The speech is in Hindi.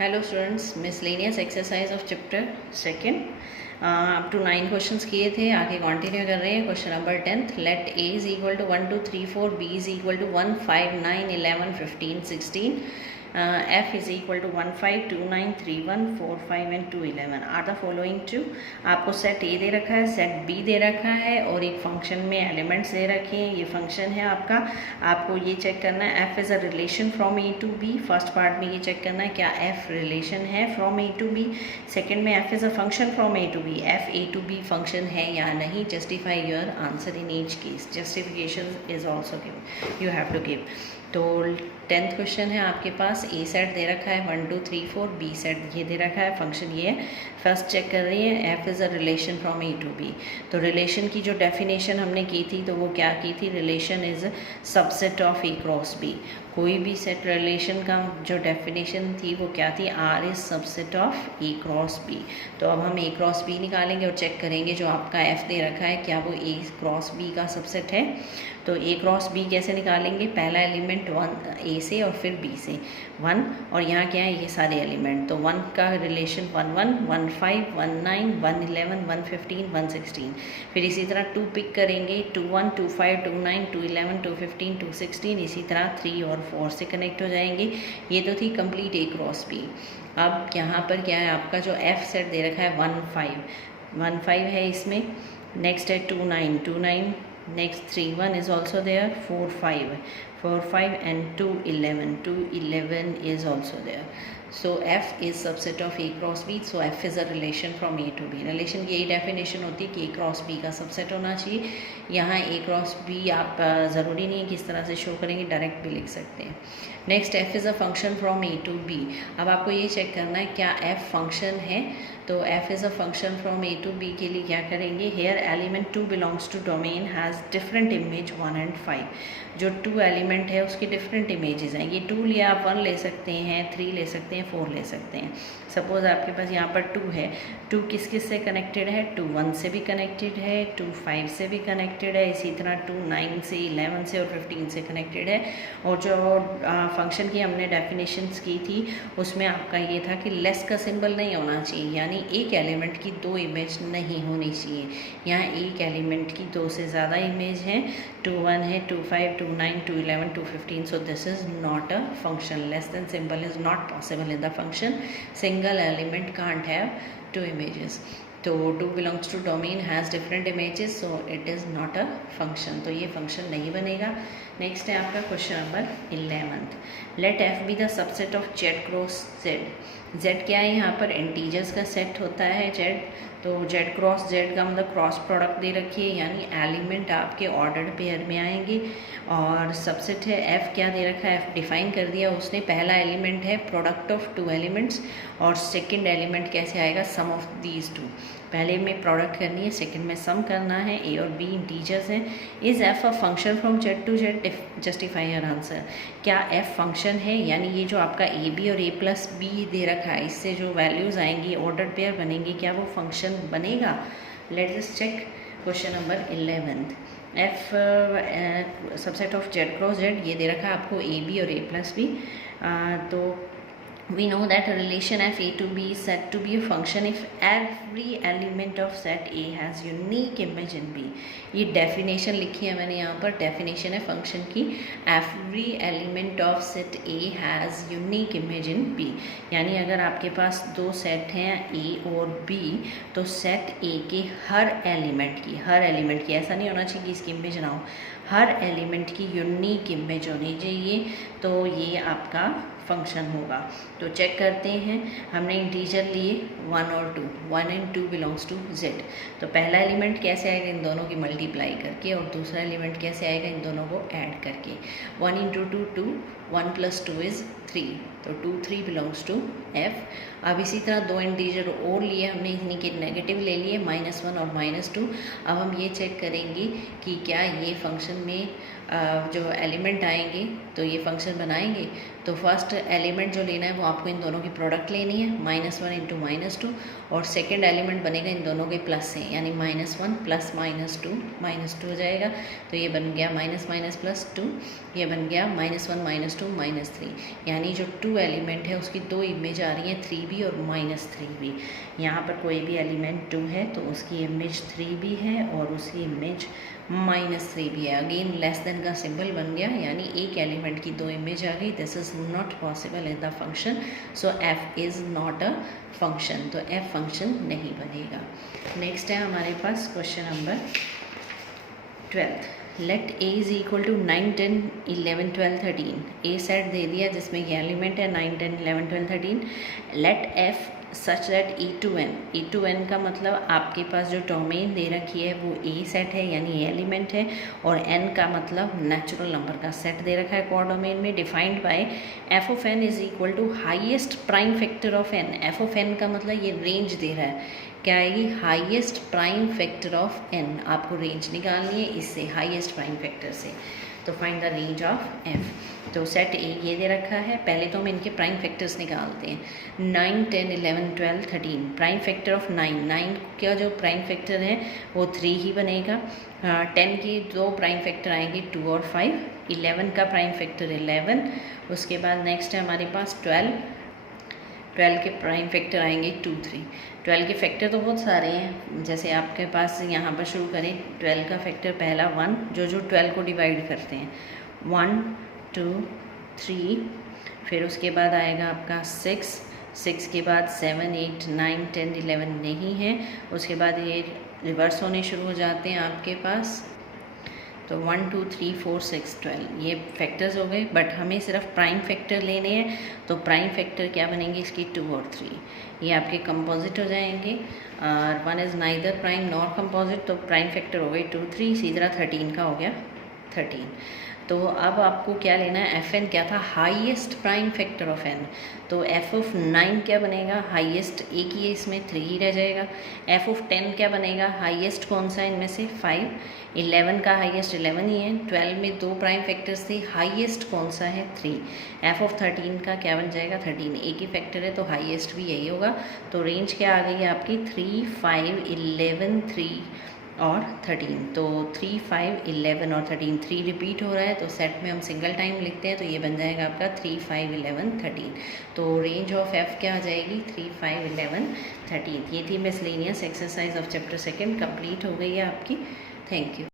Hello students, miscellaneous exercise of chapter second up to 9 questions किए थे। आगे कंटिन्यू कर रहे हैं। Question number 10, let A is equal to 1 2 3 4, B is equal to 1 5 9 11 15 16, F is equal to 1 5 2 9 3 1 4 5 and 2 11 are the following true. आपको सेट ए दे रखा है, सेट बी दे रखा है और एक फंक्शन में एलिमेंट्स दे रखे हैं। ये फंक्शन है आपका, आपको ये चेक करना है F is a relation from A to B. First part में ये चेक करना है क्या एफ रिलेशन है from A to B. Second में F is a function from A to B, F A to B function है या नहीं। Justify your answer in each case, justification is also given, you have to give. तो 10th क्वेश्चन है आपके पास, ए सेट दे रखा है 1 2 3 4, बी सेट ये दे रखा है, फंक्शन ये है। फर्स्ट चेक कर रही है F is a relation from A to B. तो रिलेशन की जो डेफिनेशन हमने की थी तो वो क्या की थी, relation is subset of A cross B. कोई भी सेट रिलेशन का जो डेफिनेशन थी वो क्या थी, R is subset of A cross B. तो अब हम ए क्रॉस बी निकालेंगे और चेक करेंगे जो आपका एफ दे रखा है क्या वो ए क्रॉस बी का सबसेट है। तो ए क्रॉस बी कैसे निकालेंगे, पहला एलिमेंट 1 ए से और फिर बी से 1, और यहाँ क्या है ये सारे एलिमेंट। तो 1 का रिलेशन 1 1 1 5 1 9 1 11 1 15 1 16। फिर इसी तरह 2 पिक करेंगे, 2 1 2 5 2 9 2 11 2 15 2 16। इसी तरह 3 और 4 से कनेक्ट हो जाएंगे। ये तो थी कंप्लीट ए क्रॉस बी। अब यहाँ पर क्या है आपका जो एफ सेट दे रखा है 1 5 है इसमें। नेक्स्ट है 2 9 2 9, next 3 1 is also there, 4 5 and 2 11 is also there. So f is subset of a cross b, so f is a relation from a to b. Relation की यही डेफिनेशन होती है कि a क्रॉस b का सबसेट होना चाहिए। यहाँ a क्रॉस b आप ज़रूरी नहीं है किस तरह से शो करेंगे, डायरेक्ट भी लिख सकते हैं। Next f is a function from a to b। अब आपको ये चेक करना है क्या f फंक्शन है। तो f is a function from a to b के लिए क्या करेंगे, here element 2 belongs to domain has different image 1 and 5। जो 2 एलिमेंट है उसके डिफरेंट इमेजेस हैं। ये 2 लिया आप 1 ले सकते हैं, 3 ले सकते हैं, 4 ले सकते हैं। सपोज़ आपके पास यहाँ पर 2 है, 2 किस किस से कनेक्टेड है, 2 1 से भी कनेक्टेड है, 2 5 से भी कनेक्टेड है, इसी तरह 2 9 से 11 से और 15 से कनेक्टेड है। और जो फंक्शन की हमने डेफिनेशंस की थी उसमें आपका ये था कि लेस का सिंबल नहीं होना चाहिए, यानी एक एलिमेंट की 2 इमेज नहीं होनी चाहिए। यहाँ एक एलिमेंट की 2 से ज़्यादा इमेज हैं, 2 1 है, 2 5 2 9 2 11 2 15। So this is not a function, less than symbol is not possible in the function. Single element can't have 2 images. तो 2 belongs to domain has different images, so it is not a function, तो ये फंक्शन नहीं बनेगा। नेक्स्ट है आपका question number 11, let F be the subset of Z cross Z. Z क्या है, यहाँ पर इंटीजर्स का सेट होता है जेड। तो जेड क्रॉस जेड का मतलब क्रॉस प्रोडक्ट दे रखी है, यानी एलिमेंट आपके ऑर्डर्ड पेयर में आएंगे। और सबसेट है एफ क्या दे रखा है, एफ डिफाइन कर दिया उसने। पहला एलिमेंट है प्रोडक्ट ऑफ 2 एलिमेंट्स और सेकंड एलिमेंट कैसे आएगा, सम ऑफ दीज 2। पहले में प्रोडक्ट करनी है, सेकंड में सम करना है। ए और बी इंटीजर्स हैं। Is F a function from Z to Z, justify your answer. क्या एफ फंक्शन है, यानी ये जो आपका ए बी और ए प्लस बी दे रखा है इससे जो वैल्यूज़ आएंगी ऑर्डर पेयर बनेंगी, क्या वो फंक्शन बनेगा। Let's just check question number 11। F subset of Z cross Z ये दे रखा है आपको ए बी और ए प्लस बी। तो we know that a relation f a to b is said to be a function if every element of set a has unique image in b। ये डेफिनेशन लिखी है मैंने यहाँ पर, डेफिनेशन है फंक्शन की, every element of set a has unique image in b। यानी अगर आपके पास 2 सेट हैं a और b, तो सेट a के हर एलिमेंट की ऐसा नहीं होना चाहिए कि इसकी इमेज ना हो, हर एलिमेंट की यूनिक इमेज होनी चाहिए, तो ये आपका फंक्शन होगा। तो चेक करते हैं, हमने इंटीजर लिए 1 और 2, 1 and 2 बिलोंग्स टू जेड। तो पहला एलिमेंट कैसे आएगा, इन दोनों की मल्टीप्लाई करके, और दूसरा एलिमेंट कैसे आएगा, इन दोनों को ऐड करके। 1 into 2 2, 1 plus 2 is 3, तो 2 3 बिलोंग्स टू एफ। अब इसी तरह 2 इंटीजर और लिए हमने, इन्हीं के नेगेटिव ले लिए -1 और -2। अब हम ये चेक करेंगे कि क्या ये फंक्शन में जो एलिमेंट आएंगे तो तो ये फंक्शन बनाएंगे तो फर्स्ट एलिमेंट जो लेना है वो आपको इन दोनों की प्रोडक्ट लेनी है, -1 इंटू -2, और सेकेंड एलिमेंट बनेगा इन दोनों के प्लस से, यानी -1 प्लस -2 हो जाएगा। तो ये बन गया -+2, ये बन गया -1 -2 -3, यानी जो 2 एलिमेंट है उसकी 2 इमेज आ रही हैं, 3b और -3b। यहाँ पर कोई भी एलिमेंट 2 है तो उसकी इमेज 3b है और उसकी इमेज -3b है। अगेन लेस देन का सिंबल बन गया, यानी एक एलिमेंट की 2 इमेज आ गई। This is not possible in the function, so f is not a function, तो f फंक्शन नहीं बनेगा। नेक्स्ट है हमारे पास question number 12। Let a is equal to 9, 10, 11, 12, 13। A set दे दिया जिसमें ये एलिमेंट है 9, 10, 11, 12, 13। Let f such that e to n का मतलब आपके पास जो डोमेन दे रखी है वो ए सेट है, यानी ए एलिमेंट है, और n का मतलब नेचुरल नंबर का सेट दे रखा है कोड डोमेन में, defined by f of n is equal to highest prime factor of n। f of n का मतलब ये रेंज दे रहा है, क्या आएगी, highest prime factor of n। आपको रेंज निकालनी है इससे, हाईएस्ट प्राइम फैक्टर से। तो find the range of f। तो सेट ए ये दे रखा है, पहले तो हम इनके प्राइम फैक्टर्स निकालते हैं। 9, 10, 11, 12, 13। प्राइम फैक्टर ऑफ 9 का जो प्राइम फैक्टर है वो 3 ही बनेगा। 10 की 2 प्राइम फैक्टर आएंगे 2 और 5। 11 का प्राइम फैक्टर 11। उसके बाद नेक्स्ट है हमारे पास 12 के प्राइम फैक्टर आएंगे 2, 3। 12 के फैक्टर तो बहुत सारे हैं, जैसे आपके पास यहाँ पर शुरू करें। 12 का फैक्टर पहला 1, जो 12 को डिवाइड करते हैं, 1, 2, 3। फिर उसके बाद आएगा आपका 6 के बाद 7, 8, 9, 10, 11 नहीं है। उसके बाद ये रिवर्स होने शुरू हो जाते हैं आपके पास, तो 1, 2, 3, 4, 6, 12 ये फैक्टर्स हो गए। बट हमें सिर्फ प्राइम फैक्टर लेने हैं, तो प्राइम फैक्टर क्या बनेंगे इसकी, 2 और 3, ये आपके कंपोजिट हो जाएंगे। और 1 is neither prime nor composite, तो प्राइम फैक्टर हो गए 2, 3, इसी तरह 13 का हो गया 13। तो अब आपको क्या लेना है, एफ एन क्या था, highest prime factor of N. तो एफ ऑफ 9 क्या बनेगा, हाईएस्ट एक ही है इसमें, 3 ही रह जाएगा। एफ ऑफ 10 क्या बनेगा, हाईएस्ट कौन सा है इनमें से, 5। 11 का हाईएस्ट 11 ही है। 12 में 2 प्राइम फैक्टर्स थे, हाईएस्ट कौन सा है, 3। एफ ऑफ 13 का क्या बन जाएगा, 13, एक ही फैक्टर है तो हाईएस्ट भी यही होगा। तो रेंज क्या आ गई है आपकी, 3, 5, 11, 3 और 13। तो 3, 5, 11 और 13, 3 रिपीट हो रहा है तो सेट में हम सिंगल टाइम लिखते हैं, तो ये बन जाएगा आपका 3, 5, 11, 13। तो रेंज ऑफ एफ क्या आ जाएगी, 3, 5, 11, 13। ये थी miscellaneous exercise of chapter 2 complete हो गई है आपकी। Thank you.